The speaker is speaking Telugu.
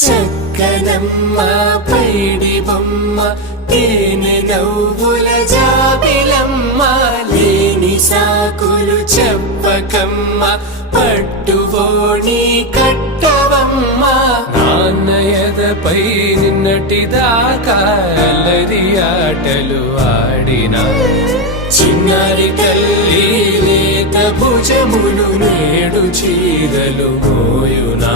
చక్కనమ్మ పైడి బొమ్మ తేనె నవ్వుల జాబిలమ్మ లేని సాకులు చెప్పకమ్మ పట్టువోణి కట్టవమ్మ నాన్నయదపై నిన్నటిదాకా అల్లరి ఆటలు ఆడినా చిన్నారి తల్లి లేత భుజములు నేడు చీరలు మోయునా